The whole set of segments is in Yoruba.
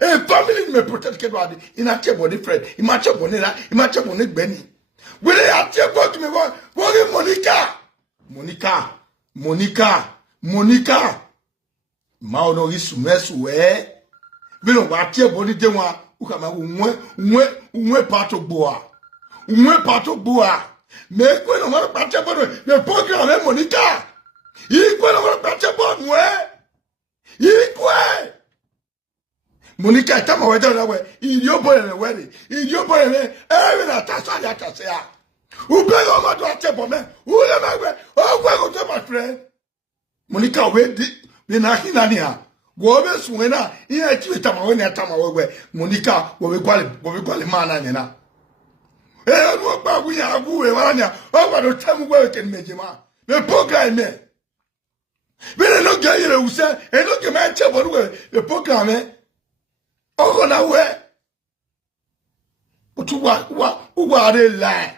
A family me protect Kedwadi. In a check body friend. In my check bonnet. In my check bonnet Benny. Will they have check to me? What? Monica. Mauno is mess where. We don't watch your body. They want. Ukama unwe pato boa. Unwe pato boa. Mais quoi on va partir pour le programme Monica. Il quoi on va partir pour moi. Il quoi Monica est à ma wedding là ouais. Il y a pas le wedding. Il y a pas le eh la tasse à la tasse là. Ou bien on va doit partir pour moi. Ou le mec oh quoi on te ma frère. Monica ouais bien à qui là nia. Gobe suena il a tué ta ma ouais na ta ma ouais. Monica gobe quoi le mana na. Eh, no ba we are we wanya. Oh, what the time we can make him. The program, eh? But no guy who said, and look at my trouble, the program, eh? Oh, no way. But who are they lie?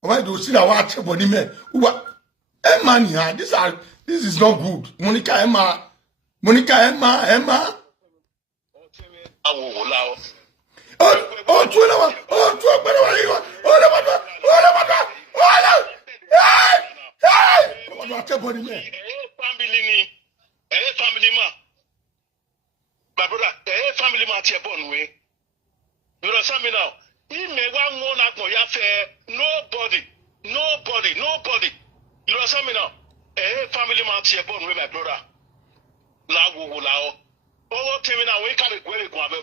Why do you see that watch about him? Who are Emma? This is not good. Monica, Emma. Oh, family man. My brother, family man here born way. You understand me now? He may one more not more nobody. You understand me now? Family man here born way, my brother. Lao. Oh, tell me now, we can't go to a brother,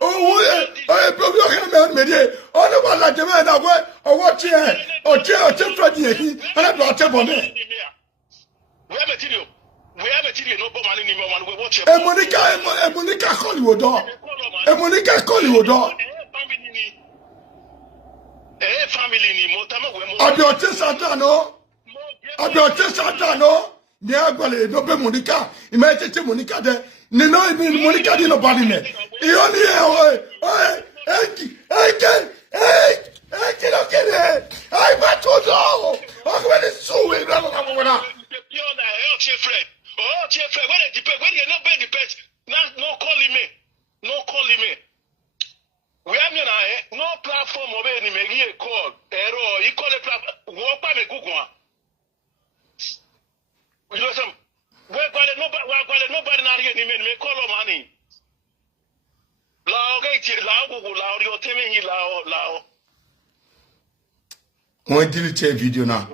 oh, a brother, all about like the man that way, or what chair, or for you, and I brought up on me. We have a material, no money anymore. We watch a Monica Hollywood door. A Monica Hollywood door. Niagwale no be Monica. Imagine Monica there. No even Monica did nobody me. He only okay. I want to know. I'm going to sue him. No calling me. We have no platform of any me call. Error. You call it platform. Walk by me Google. You know some. Nobody not here. Me call on money. When delete a video now.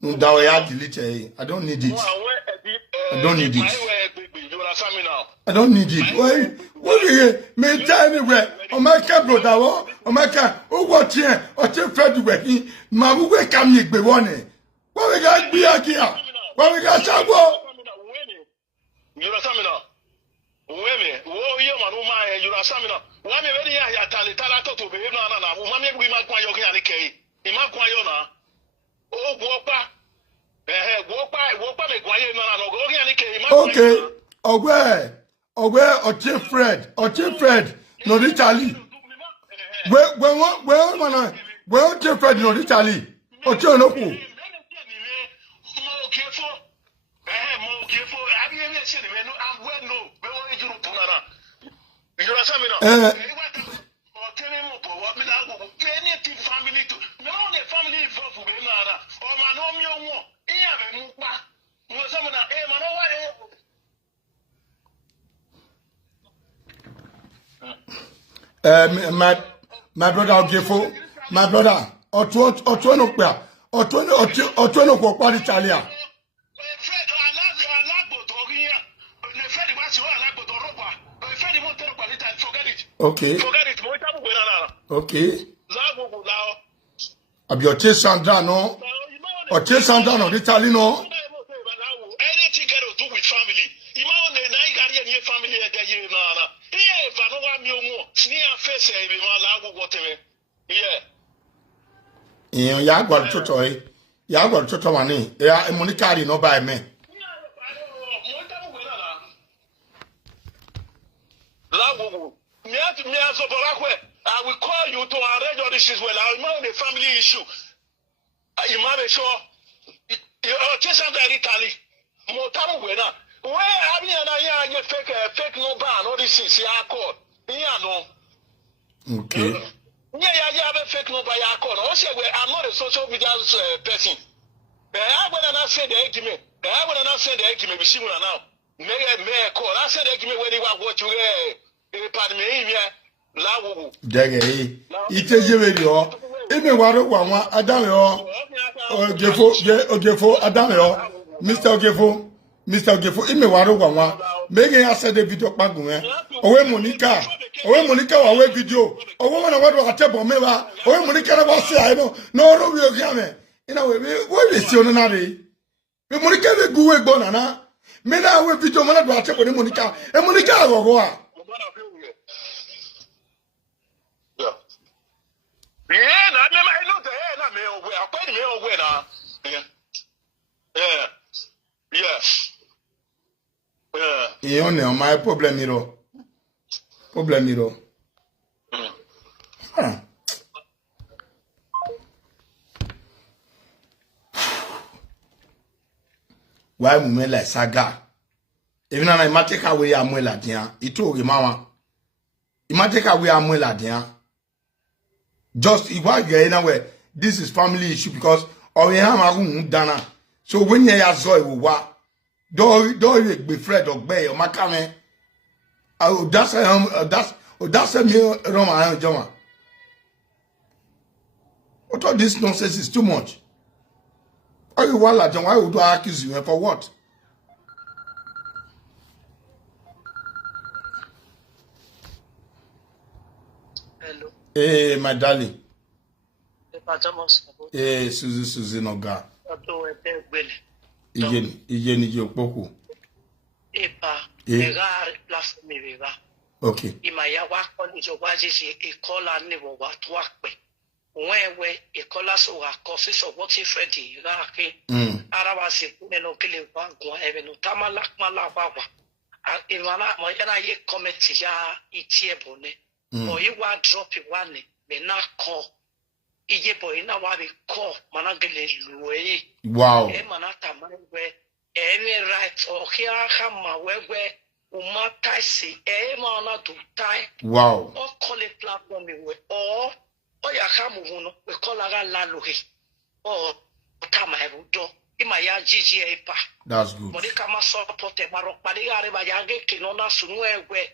No, delete it. I don't need it. I don't need it. I don't need it. What do you mean? Anywhere? On my car, brother. On my car. Oh, what here? Or take Fred working. Mamu, where come you be one? What we got be here? What we got? You know something now? Women, you man, you know something now? One very young, Tala to be no, Mammy, we might want your Yannick. He might want you now. Oh, walk by, okay. Or Chief Fred, no, Italy. Well, Chief Fred, no, Italy. Or Chono. You know something now? My brother, I'll my brother, or 20 Italia. Okay. Okay. Abiote Sandra no. Or Sandra no Italy no. Anything got to do with family. Imagine the Nigerian family at the year now. Here, Vanova Mio, sneer face, whatever. Yeah. Yeah, got to toy. Yeah, got to money. Yeah, Monica no buy me. I will call you to arrange all this as well. I will know the family issue. You might be sure. Just under Italy. Motamu wena. Where have you fake number and all this is your call? Yeah, no. Okay. Yeah, you have a fake number your call. Also, I'm not a social media person. I want to say the to me. I want to say the to me. We see now. May call. I said the to me when you are what you pardon me here. Lawu. Jage. Ite jewe yo. Ime waro wa adame yo. Ogefo adame yo. Mr. Ogefo ime waro wa. Mege ya say the video pagun eh. Owe Monica wa we video. Owe wana wado atebo mewa. Owe Monica na wa say I know. No ro wi ogiame. Ina we si ono na re. Me Monica we guwe gbo na. Me na we video mo na do atebo ni Monica. E Monica agogo a. Yeah, I know the hair, not me over. I put me over now. Yeah. You know, my problem, you know. Huh. Why we like saga? Even when I take away a mwela dia, it told him, mama. You take away a mwela dia. Just if I get anywhere, this is family issue because we have a dana. So when you are so don't be afraid of bay or macame. That's a me Roma Joma. What all this nonsense is too much. Why you want that? Why would I accuse you for what? Hello. Hey, my darling. Hey, Susie Noga. Ije opoku. Okay. Imaya wa koni jo waji ikola ni wo wa twakpe. Wewe ikola so wa kofi so what if ready rake. Arawa se kune no kile wa gwa ebe no tamala mala wa. Imana mo yana ye comment ya itie bone. Or you wa drop one me na call. Ije boy na wa be call managele luwe. Wow. E manata manwe any right or here hama wewe umatasi mana to tie. Wow. Or call a platform or ya hamu huno we call aga laluhi or kama hebudo ima ya jiji epa. That's good. Moni kama support e marok padi are ba yage kinona sunwewe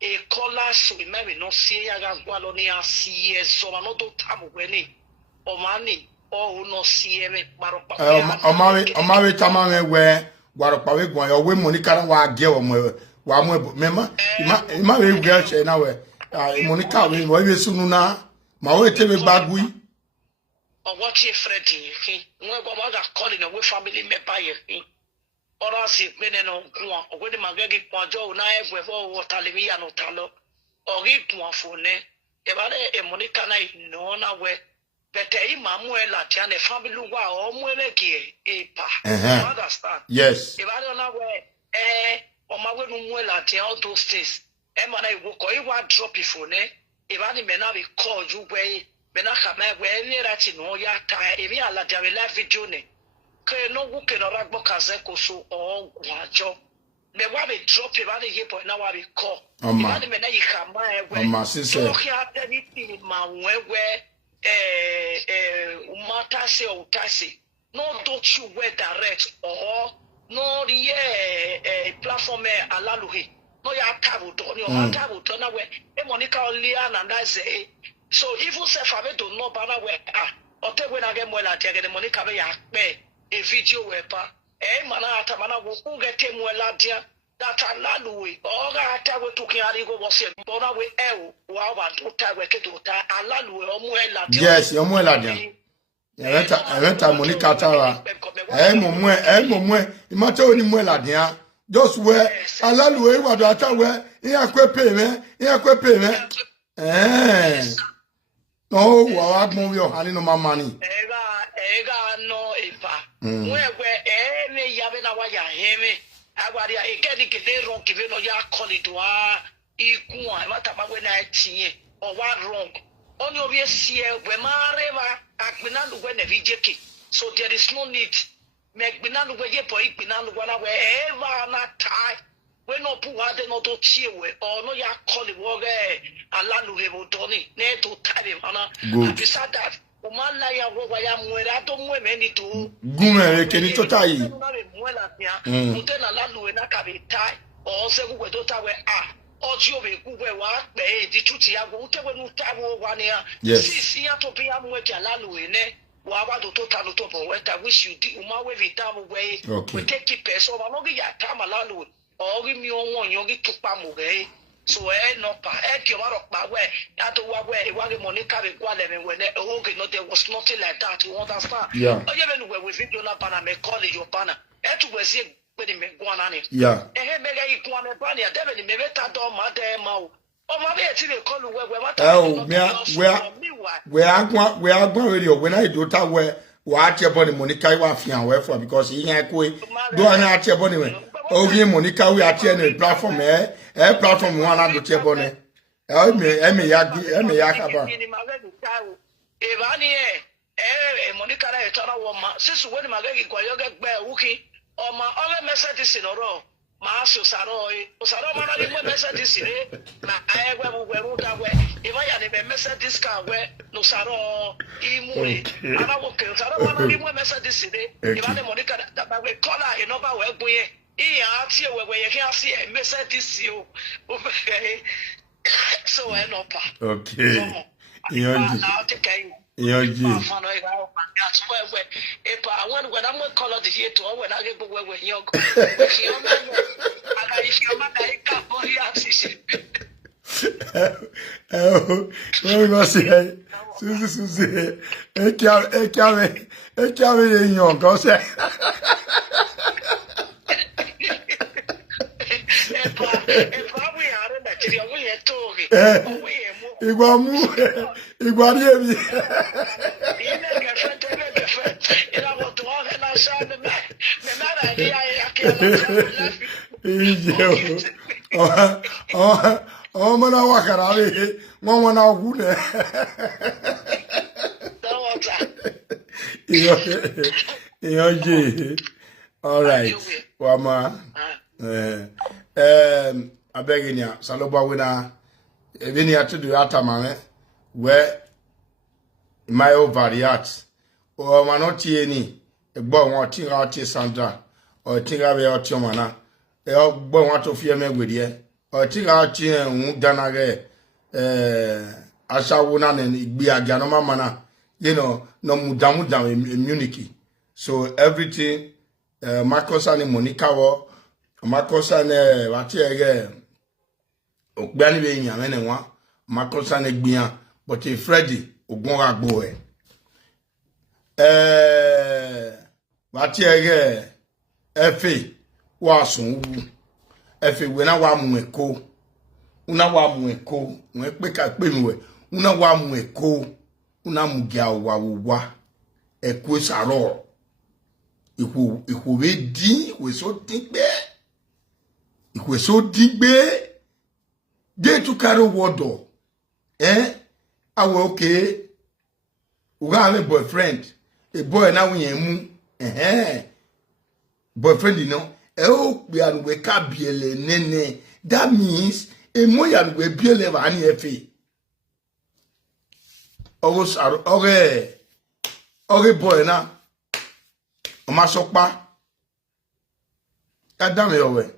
e kola so maybe no see ya ga gwalo ni asiye so no do tamu weni o mani o no see me marok pa Omawe tamame we gwaropa we gwan yo we Monica na wa age o wa mo mema ima we gwa che na we Monica we sunu na ma we tebe bagui or what if Freddy we go ga calling away family member ye or as if men no kwa o we magagi kwajo na egwe fo talimia no talo o gi kwa fone e ba le Monica na no na we bete Emmanuel atiane family wa o mwele ki epa. Understand? Yes. If I don't know where o ma we no mwele atiane all those things. E ma na iwo ko iwa drop phone if I me na be call you we me na kama we ni rati no ya ta e mi ala dia live video ne. Ke no wu ke no ragbo kaze ko so o gwajo. Me wa be drop if I dey point na wa be call. If I me na yikama e we. Oma sister. So here anything ma we umatase or utase. No, don't you wear direct or no platform alaluhi. No ya tabu to no tabu to na we e Monica Liana and I say so even self have to know bana we or te we na get mo la tie the Monica we ya pe a video we pa mana ata mana wo u get mo la dia that alaluhi or ata we to kiari go was e bona we wa wa to ta we ke to ta alaluhi o mo la dia. Yes, o mo la dia. Eventa Monica Tara. Mo imate oni mo la dia. Just where alaluwe wa do ata where iya kwepe me. No wa agbon wi o hani no mama ni. Ega no epa. Wewe me yabe na wa ya heme. Agwari e get the get wrong give no ya call it wa iku an mata ma we na tinye or what wrong. Only obvious here we mareva akbina lu we na vijeki. So there is no need Make Binano Way for Binano wherever not tie. When no poor had not to cheer or no ya call it war Alanu Tony, Neto Tadim Hana. Beside that, Umalaya Robayam where I don't wear many to Gume, can you tie? Mutena Lanu and Akabi tie, or several Dota where Ocho Google work, the Tutia, whatever you travel 1 year. Yes, see, to be a work Alanu in it. Wawa to total top of what I wish you did. Uma we time away. We take it peso. I'm not going to time alone. Or give me on you get to Pamuge. So no pa your my way. I don't know where Monica required when they there was nothing like that. You understand? Yeah. Even when we think you're not banner, college your banner. And to was it when you make one on it. Yeah. And he made a equal banner. Devil, maybe that door, my damn mouth. Oh, my dear, call you we are going radio when I do that where watch your body Monica Wafian where for because he ain't going do I not your body. Oh, him Monica, we are turning a platform, platform one under your bonnet. Emmy Yakaba. Monica, I told a woman, since when my lady got bear wookie, or my other messages in a row. Maso Saroi, Saroma, message na I will that way. If I had a message this car where no Saro, Imui, and I will kill Saroma message today. If I had Monica that I will call her in over where we are here where you can see a message this you. So I know. Okay. That's where if I want when I'm going to call it here to when I get away with young. If you're not a couple of say, Susie, a carry in your gossip. If we are in that, we are talking. Iguaria. Oh, man, I walk around. One hour wood. All right, Wama. I beg you, Saloba winner. Even here to do that, where my overreact. Or man not any a boy want to out Sandra or think I will out your mana. A boy want to fear me with ye or think out here and Ganage Asha Wunan and be a Ganoma mana. You know, no mudamu immunity. So everything Marcos and Monica or Marcos and Watia. Ogbani be yin amene wa Marcos and Gbia but a Freddy ogun agbo e. Wati ege efe wa sun wu efe we na wa mu eko una wa mu eko won pe ka pe mi we una wa mu eko una mu gia wa eko saro iku we di we so digbe iku so digbe dey to carry wodo awe okay we have a boyfriend. A boy now we mu boyfriend, you know. Oh, we are we can be nene. That means a moyan we be level any efe. Okay, boy now. Omasokpa. Adam me owe.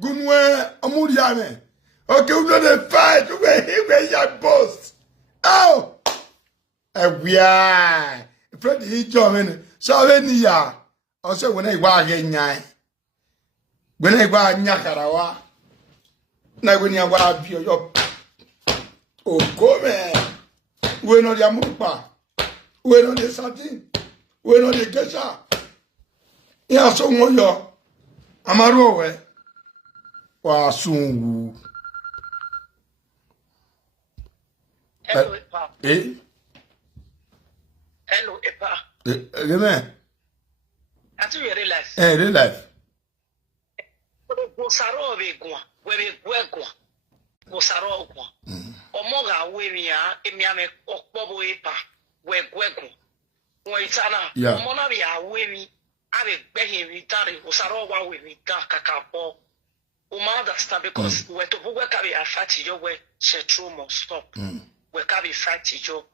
Gunwe, Amudiane. Okay, we're gonna fight. We're your boss. Oh. We are Freddy John. So any ya also when I wag in yan. When I wag Yakarawa. Now when you wag your oh, come. We're not your mupa. We're not the satin. We're not the gesha. Yeah, so more. Amarowe. Wa soon. Hello, Epa. Eh? Hello, Epa. Amen. As you realize, Real life. Bosaro Begua, where we go, Bosaro, Omoga, Wemia, Emiame, Okbobo Epa, where Gwego, where it's Anna, Monavia, Wemi, Ave Behin, Vitari, Bosaro, with Kakapo. Understand because we're to work a fatty job where she true must stop. We can be fatty job.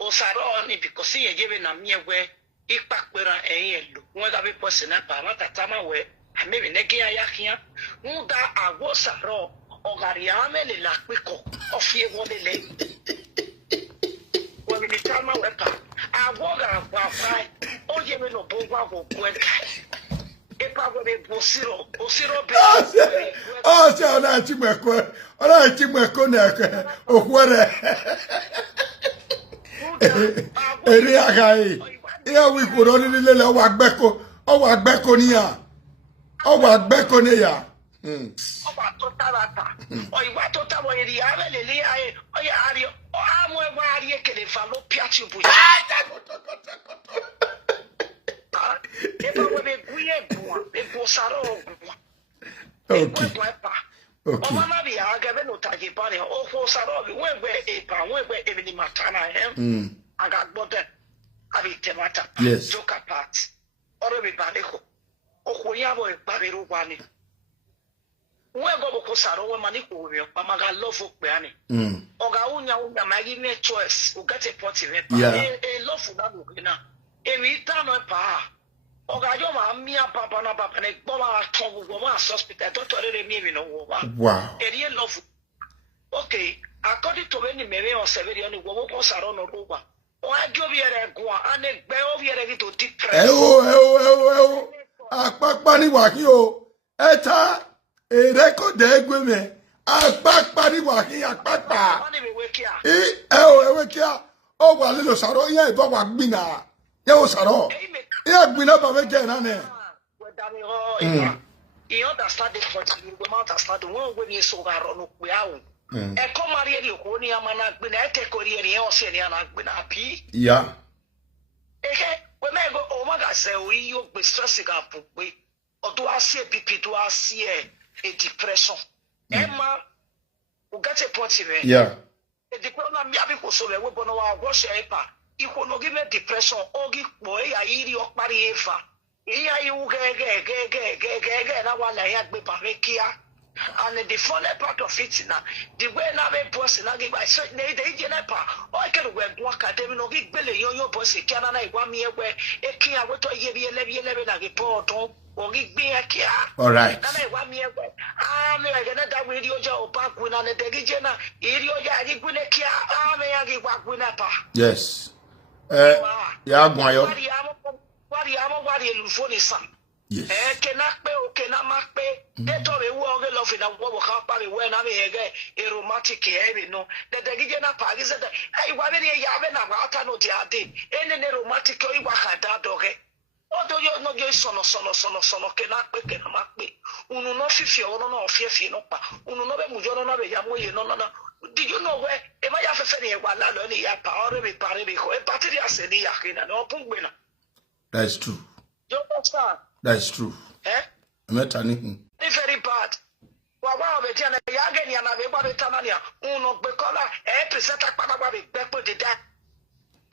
Osaro only because he given a mere way. If back where I am, when I be person up, not a time away, and maybe Negia Yakia, who that I was a raw or Gariame la quico of ye one leg. When we tell my weapon, I walk out by all you know, Boba will go. Oh, so na chimeko. Ona chimeko na okwere. Eri agai. Ya wi kuro ni le o wa gbeko ni ya. O wa gbeko ni ya. Oba to tarata. O iwa to ta wo eri ave le le ai. O ya ari o amu e wa ari e kele fa lo piachi bu. Yes. Ogajo ma mia papa na papa ne gboma tongu gboma hospital doctor re mi no wo ba. Wow. Eri love. Okay, according to when me on severe no wo ko saro no roba. O ajo bi ere gwa ane gbe o bi ere gi to depress. Ewo. Apapa ni wa ki o. Eta ere ko de egwe me. Apapa ni wa ki apapa. Ewe kia. O wa le lo saro yen ibo wa gbina. Ye o saro. Yeah, we never make it, he understand the point. You will not understand the one when you saw our we are. A commander, you only a man, I've been at a Korean, or Senior, I've been happy. Yeah. Okay, when I go over, I say, we be stressing up, or do I see a BP, do I see a depression? Emma, who got a point in it. Yeah. The diploma, me, I so we're going to wash a paper. Iko no give me depression ogi boy ya iri okpari efa iya yu ge na wala ya gbe barekia and the funny part of it na the way na be boss na give I say na ije na pa o ke we do academy no gi gbele yo boss kia na igwa mi egbe ekia we to ye bi elebe na report o gi gbe ekia all right na igwa mi egbe me ga na da we ri oja o pa ku na ne de gi je na iri oja gi gune kia me ya gi gwa ku na pa yes. Ya gwayo. Wari elufoni sam. Yes. Kenakpe o kenamakpe. Deto be wo oge lofi na wo ka pa be we na me ege aromatic e no. De gije na pa gise de. Wa be ya be na wa ata no ti ade. Ene ne aromatic o iwa ka da doge. Odo yo no ge sono kenakpe kenamakpe. Unu no fifi o no ofiefi no pa. Unu no be mujo no be ya moye no. Did you know where if I have a funny while I learn ya power be party ko e battery aseni yakina no pungbena. That's true. You understand? That's true. Metani. It's very bad. Wa be tiana ya ge ni na be ba be tamania uno be kola e present akpada wa be pepo de da.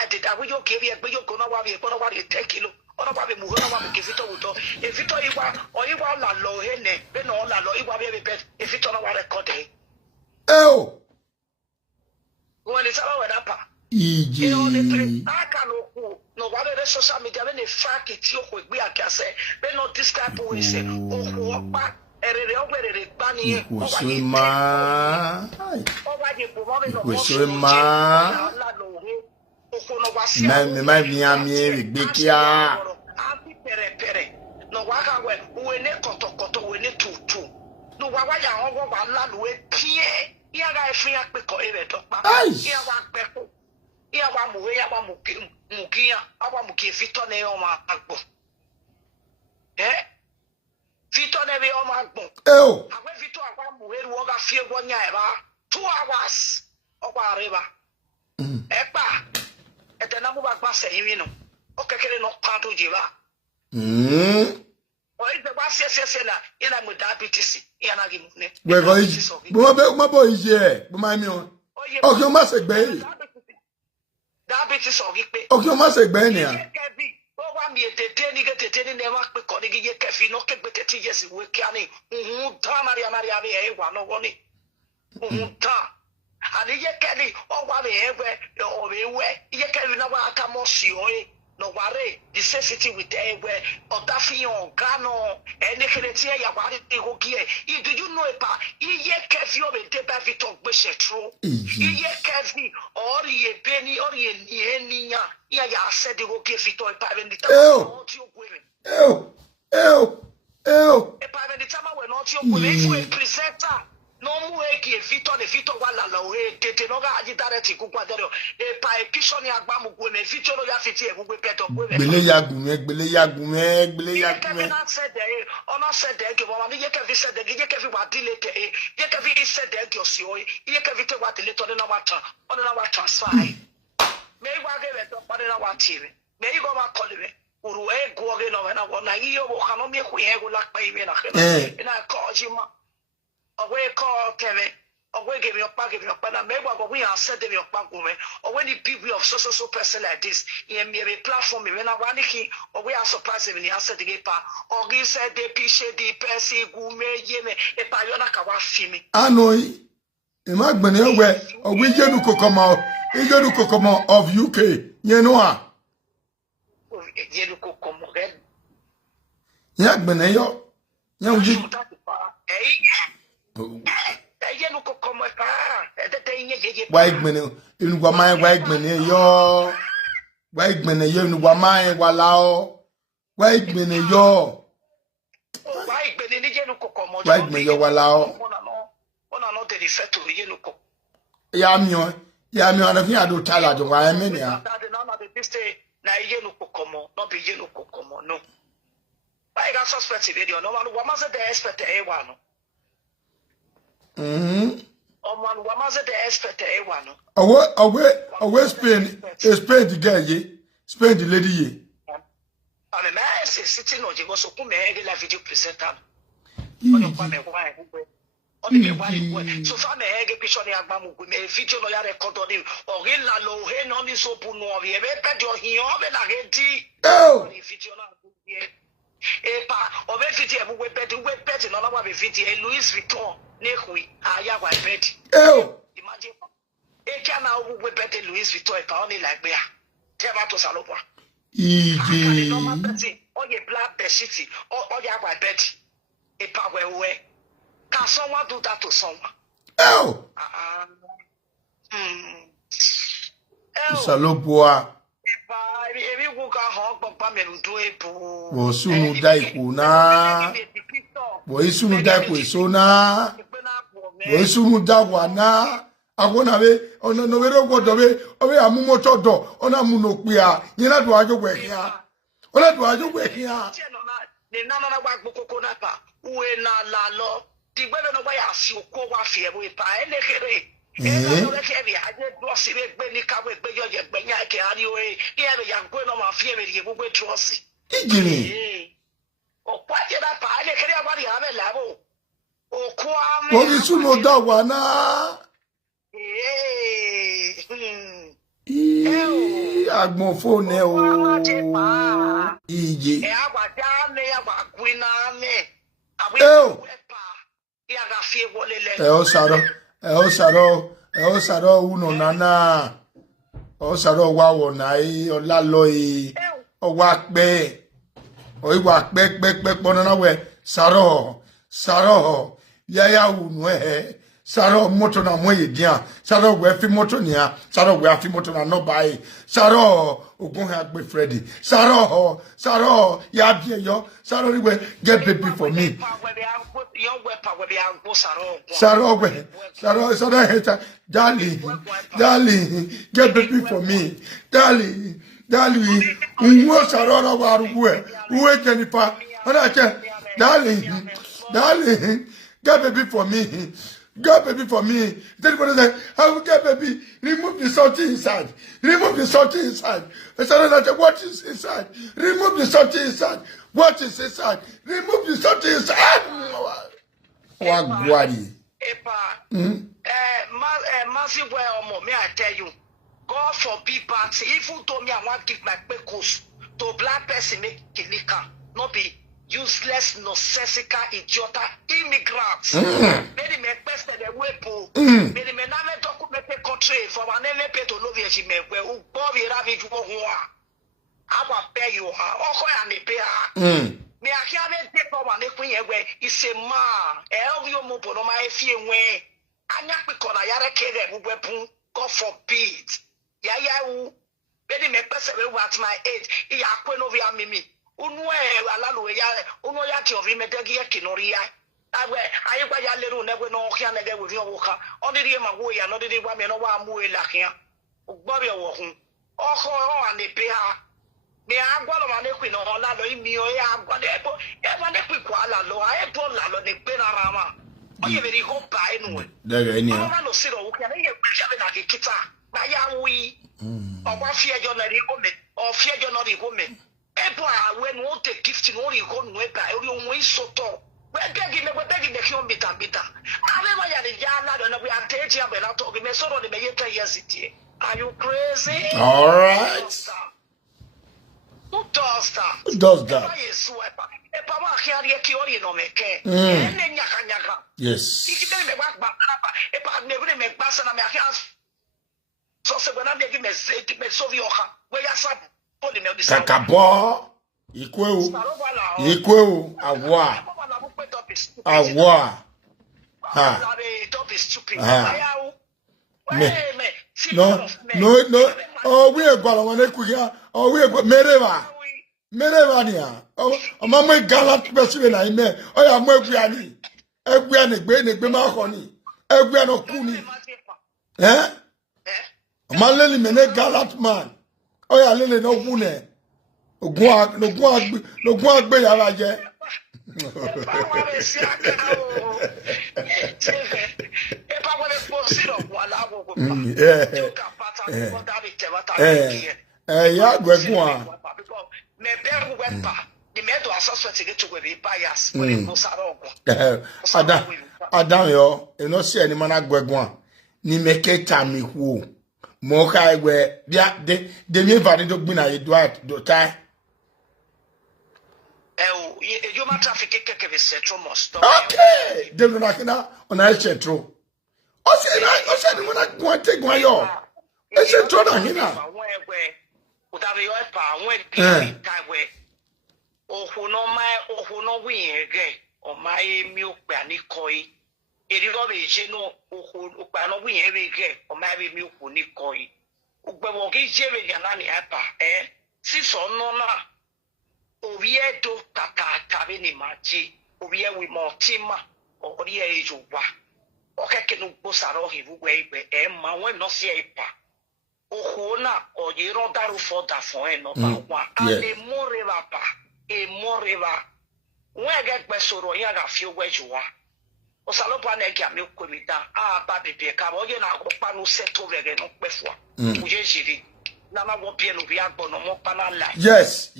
Ati da we yo ke bi e gbe yo ko na wa be ko na wa be 10 kilo. Ona wa be mu na wa be ke fito wuto. E fito iwa o iwa la lo he ne be no la lo iwa be be e fito na wa record e. Oh. When it's all with apa. Iji. You know, the I can no what the social media when they fact it you could be a case. But not this type of way say, oh, what no waka we ne kotokoto we ne tutu no wawa ya hogo wa la lo e pie ya ga efin apeko ere to pa ya wa peko ya wa mu we ya wa mu ki awa mu ki fito ne o ma agbo fito ne be o ma agbo awe fito awa mu we ru o ga fie gwo nya e ba 2 hours o kwa reba Epa, et na mo ba se yin no. O kekere no panto jiba. O is the basi na ina mo diabetes ina gi mu ne. We go is. Mo bo is here. Bo mai mi on. O ki o ma se gbe. Diabetes o gi pe. O ki o ma se gbe ni a. O wa mi tete ni ne wa pe ko ni gi kefi no ke gbe tete yes we kiani. Ta Maria be e wa no woni. Ta. Ani ye kedi o wa be ewe o be we ye kedi na wa aka mo si o e no ware the city with ewe o da fi on gano ene kreti ya wa ri ho gie do you know pa ye kefi o be te ba vi to gbe setro ye kefi or ye beni or ye ni nya ya said ho gie fi to pa be ni ta o ti o gwe e pa be ni ta ma we no ti o gwe if we presenter no mu eki Victor wala lo e tete no ga ajidare ti kukwa dero e pa episode ni agbamu gwe me Victor no ya fiti e gwe peto gwe me gbele yagun me na said there ona said there ke mama ye ke vi said there ye ke vi wa delete e ye ke vi said there ke osi o ye ke vi te wa delete on na wa transfer me wa ge be to on na wa tire me go ma call me uru e go ge no na wona iyo bo kanu me ku ye go la pa ibe na khena na ko jima Away call Kevin, away give me up, and maybe we are said them your back woman, or when the people of so person like this, in me a platform, when I want to or we are surprised when you answer the paper, or he said they piche the Percy, Gume, Yeme, a Payona Kawafimi. I know Imagine where or we you come out of UK, you know. Yenuko come again. Beneyo, young. White men in Guamai, white men, yo. White men, you in Guamai, Walao. White men, yo. White men, yo, Walao. Yamio, I don't think I do tell her to why I mean, yeah. No. I got suspected video. No one was the expert a one. The expert a one. Away Spain, Spain the guy, Spain the lady. I'm a man sitting on you was so regular video presenter. On your family, why? So far, me hege picture ni agbamu me video no ya record on him. Or in la lo he no ni so bu no we be pet your here be la genti. Oh. Video na epa obe fiti e we bet no na wa be fiti e Louis Vuitton ne hui aya wa bet. Oh. Imagine e kana we bet Louis Vuitton e pa only like bear. Tell to salopwa. Iji. No ma bet o ye black bed city o ya wa bet. E pa we. Can someone do that to someone? Oh. Salopwa. Wo sunu daiku na. Wo isunu daiku isona. Wo isunu dagwa na. Agona we ono no wero gbodo we owe amumoto do ona mu no pe a yin la do ajo gwe kian. Ona do ajo gwe kian. Ni na na gba gbokoko na pa. Uwe na la lo. The women of why see a co fear with pie and the heavy. I did not see it when you come with your Benyaki anyway. Here, young going on my fear, you will wait to us. Oh, what did I buy? I can't have a level. Oh, Kwame. What is you know that one? Agmofo ne o. Iji. Oh. Saro uno nana. Saro wa wonai olaloi. O wakbe. O wakbe ponana we. Saro. Yaya unu Saro moto na moye dia. Saro we fi moto nia. Saro we fi moto na no buy. Saro ogun ha gbe Freddy. Saro ya bie yo. Saro we get baby for me. Saro heta. Darling, get baby for me. Darling, unwo Saro na waruwe. Uwe Jennifer. Darling, get baby for me. Get baby for me. Then what say? I will get baby. Remove the salty inside. Remove the salty inside. I said, what is inside? Remove the salty inside. What is inside? Remove the salty inside. What guadi? Massive well, may I tell you? God forbid, but if you told me I want to give my pecos to black person make kilika, not be useless, nonsensical, idiota, immigrants. Maybe me best the wepo. Maybe me never talk about the country for my never pay to love you. Me where who Bobby Ravi to who are. I will pay you. Okay, and they pay her. Me I can't take for one if we away. It's a man. Elvio Mopo no my fear way. Anya because I yara kere wepo. God forbid. Yeah. Maybe me best at my age. He akwen over mimi. Unwe alalu ya uno ya ti ovi medegi ya kinoria awe ayekwa ya leru negwe no kia nege we no woka odiri ma wo ya no didi wa me no wa mu ela kia ogbobi owo hun oko o ane pe ha me agwalo ma ne kwi no la lo imi o ya agwado ebo e ma ne kwi kwa la lo a ebo la lo ne pe na rama oye be ri go ba enu daga eni ha ma no siro wo kia ne ye kwa na ke kita ba ya wi ogwa fie jo na ri go me o fie jo no ri go me ebo a when we take gift no ri go no e ba ori ohun isoto we beg the kion bita ave ma ya ni ya na na we anteji abela to me so do me yeta yesitie. Are you crazy? All right. Who does that? Who does that? Yes. Kakabo. Ikweu. Awa. Ha. No. Oh, we are going to oh, we are Mereva nia. Oh, mama galat person na ime. Oh ya mo eguani. Eguani gbe ma koni. Eguani okuni. Malele mene galat man. Oh ya lele no gune. Ogun agbe yara je. Ya gwegun me beru wepa the me do associate get to be bias when go sarogo adam yo e no se ani mana gwegun ni meketa mi hu mo ka egbe bia de mi vade do gbina ye do tai you ma traffic keke be setro must okay de no nakina ona setro o se ni mana gwan te gwan yo e setro na hina Utabe yo pa won kai we ohun no wi ege o mai mi o pe ani koi eri go be je no ohun o pa no wi ege o mai be mi o ni koi ugbe wo ki je be yana ni apa si so no na o wi edo kaka be ni maji o wi e wi mo tima o ri e jowa o keke no bo saro hivu we e ma won no se e pa Ohona or you don't daru for that for no one. And a more river. When I get Besoro, you have a few ways you are. Osalopa nega milk with baby cabo, you know, Panu set over again, no before. Ujiri. Nana won't be no viabo no more panala. Yes.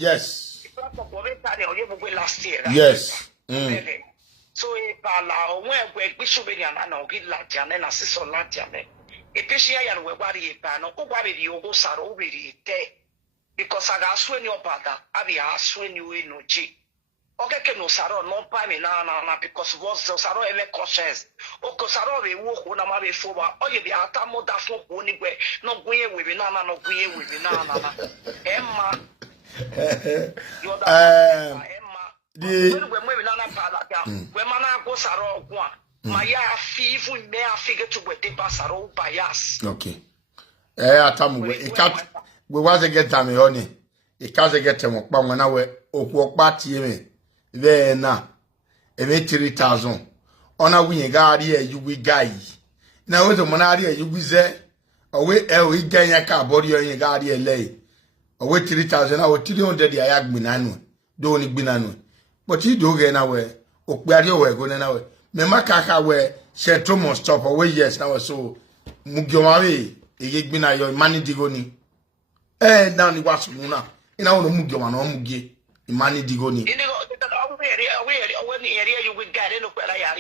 Last year. Yes. So a pala, where we should be an anogid latian and assist on latian. Epeshia ya we wari epano o wari di ogo saro obiri te because aga asweni obada abi asweni we no ji okeke no saro no pa me na because was the saro ele conscious o ko saro we wo ko na ma be fo ba o ye bi ata mo da fo ko ni gbe no guye we bi na no guye we bi na emma the we we na pa la ga we ma na go saro ogun a Maya fivu me afige to we de basaro bias. Okay. Atamu we was get time honey. It can't get them up when I were okwo party me. There na. Ebe 3,000. Ona we guard here you we guy. Now with the monari you we say away we ganya ka body on guard here lay. Away 3,000 I was 300 ya binanu. Do only binanu. But you do get away. Okwario we go na we. Me makaka we she too much stop away yes now so mugyomawe eyegbina yo imani digoni now ni wasumuna ina wono mugyoma no mugie imani digoni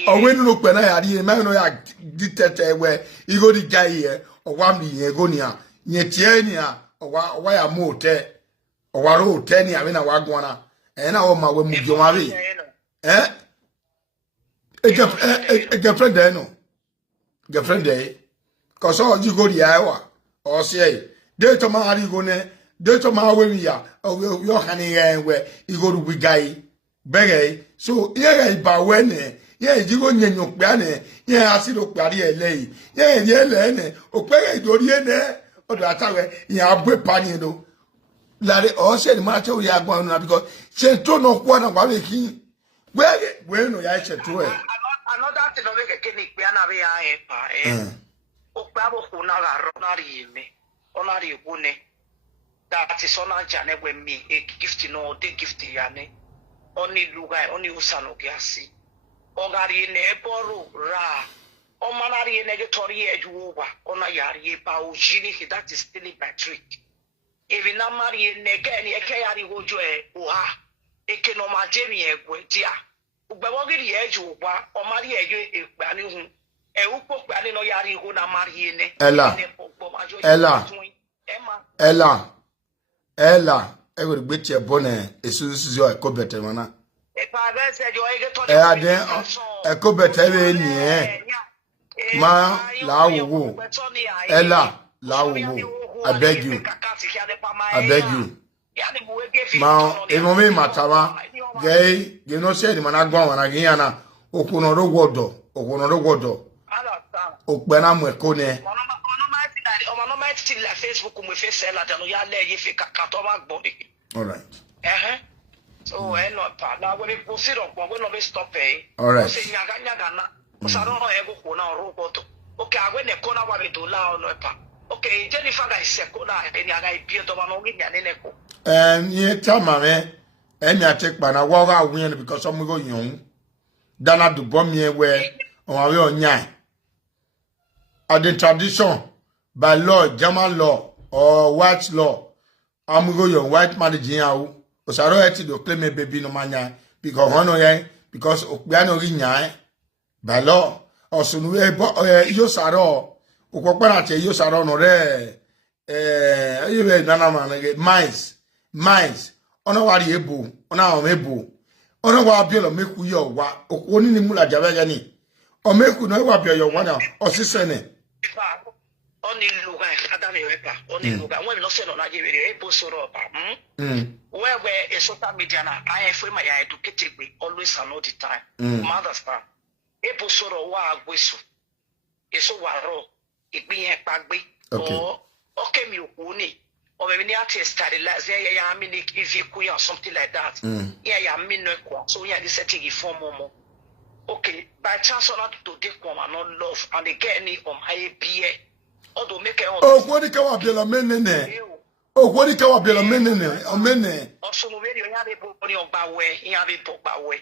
owe no pe na yari e me no ya ditete we igo di gai e owa mi ego ni a nyetie ni a owa ya mote owa ro te ni a we na wagona na wo ma we mugyomawe girlfriend there no girlfriend there cause all you go there or say they to ma ari go ne they to ma we ya you can we you go to guy bege so yeah ba we ne yeah you go nyenyo pe ne yeah asiro pe ari ele yeah ye le ne o pe idori ne odo atawe yeah abwe pani do lare o se ni ma che o ya gbon na because se to no kwa na wa we ki we no ya che to another thing we get ni pe na be ya pa o pa bo ku na ga ro na ri me ona ri ku ne that is ona jane we me a gift no de gift ya ne oni luga oni usano giasi o gari ne boru ra o manari ne ge tori ejuwa ona yari pa o jini that is still by trick even na mari ne ge ni eke yari gojo o ha eke no ma je mi egwe dia ugbewo giri ejuwa o mari ejo egba ni hu upo gba ni no yari go na mari ne ela ewe gbe ti ebone esusuzo ekobete mana ekobete we ni ma lawo ela lawo I beg you ma emo me matama gay you know say the man agwa wana giyana okuno ro wodo okpena mu eko ne Facebook me face la tanu ya le ye fe kakato ma gbo all right so no pa na we proceed on we no be stop all right say nyaga na o sa no e go ko na ro ko to okay agwe ne ko na wa be do la no pa okay Jennifer ga ise ko na eni aga ibi to ma no wi nya ne ko ye tama me eni atekpa na wa ga win because some go yun dana du bom ye we on we onya the tradition by law, German law or white law. I'm going your white marriage now. Osaro eti do claim a baby no manya because hono ye because okbiano rinya by law or sunu yo saro okopana che yo saro no re you nana man mines ono wari ebu ona o mebu ono wa bielo meku yo wa okoni ni mula jabe ni o meku no wa bielo wa na o sisene oni luga adami wepa oni luga when no say no na give e posoro pa where a social media na I for my educated we always and all the time understand e posoro wa agbeso eso waro igbi yen pagbe o okay mi okuni o be ni artist sterilize ya mi ni if you or something like that ya mi no kwa so ya the setting form mo okay by chance not to take come and not love and again ni on high be odo make kwodi ka wa biela menene kwodi ka wa biela menene o mene so mo be ya be bo ni ogba we ya be bo gba we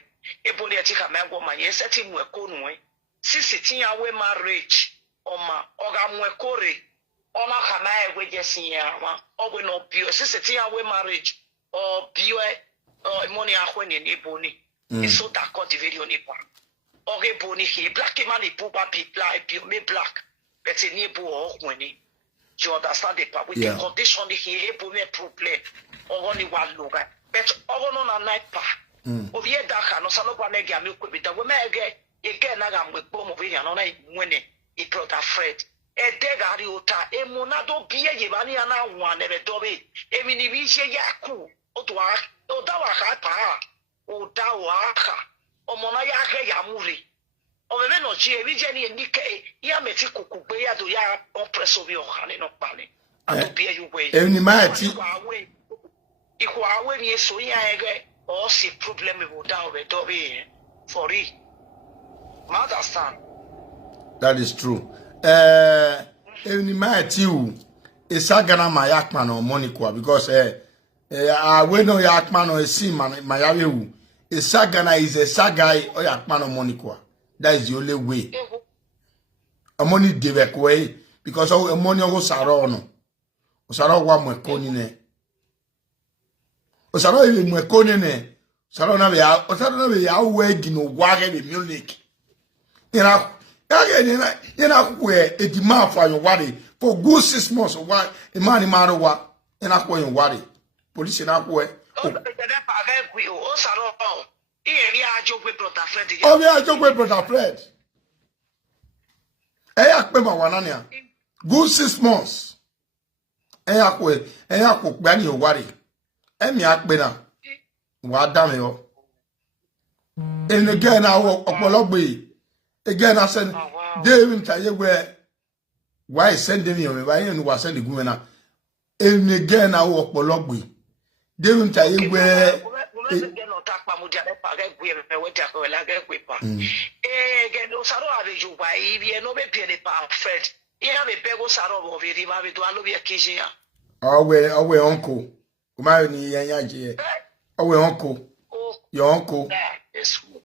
e bo le ti ka me go ma ye setting mu eko nu e sisi ti ya we marriage o ma o ga mu eko re ona ka na e we je sin ya wa o we no bio sisi ti ya we marriage o bio o money ahwe ni bo ni e so da ko di video ni pa o ge bo ni he black man ni po ba bio me black but in Ibu or Winnie, you understand the part with the condition he able me problem or only one look at. But all on a night pa. Of ye daka no salo kwa negi ami kwe bita. We me again naga mwe bomo vini anona mwene I brought a friend. E dega ari uta e munado biye yebani ana wane bedobe. E mini vishe yaku. Odawa kapa. Odawa ka. Omona yake yamuri. O me no chi ebi je ni enike ya meti kokugbe ya do ya oppresso bi o khane no pale ado bi you way eni maati iko awe ni so ya ege o si problem we down we do be for it understand that is true eni maati u isagana ma yakma no money kwa because awe no yakma no esi ma yawe u isagana is a sagai o yakma no money kwa. That is the only way. money debe kwei because o money o saro no. O saro wa mwekoni ne. O saro ile mwekoni ne. Saro na be ya wedding no wage be Munich. Ina ina kwe edima for your worry for good 6 months why a man marowa ina kwe your worry. Police na kwe. O saro we are joke brother Fred. Akpe ma wanania. Good 6 months. Akwe gbani o worry. Emi akpe na. Wa dame yo. And again I opologbe. Again I said David taye where why send me on why you was send the governor. And again I opologbe. David taye where Awe uncle. Your uncle.